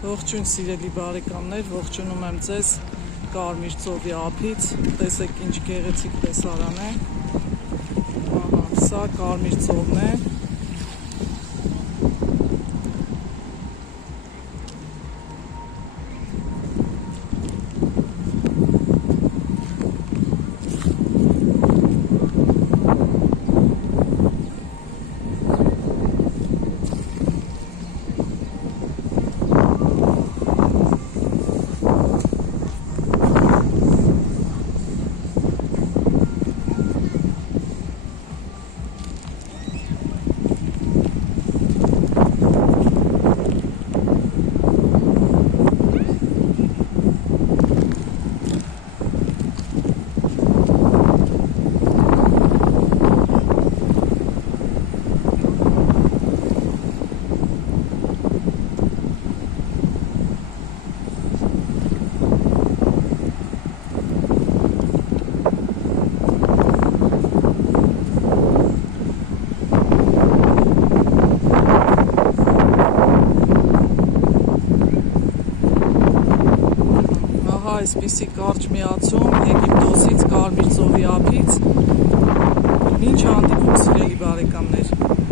Ողջույն սիրելի բարեկամներ, ողջունում եմ ձեզ Կարմիր ծովի ափից, տեսեք ինչ գեղեցիկ տեսարան է, սա Կարմիր ծովն է, այսպիսի կարճ միացում Եգիպտոսից Կարմիր ծովի ափից, ինչ հանդիպում սիրելի բարեկամներ։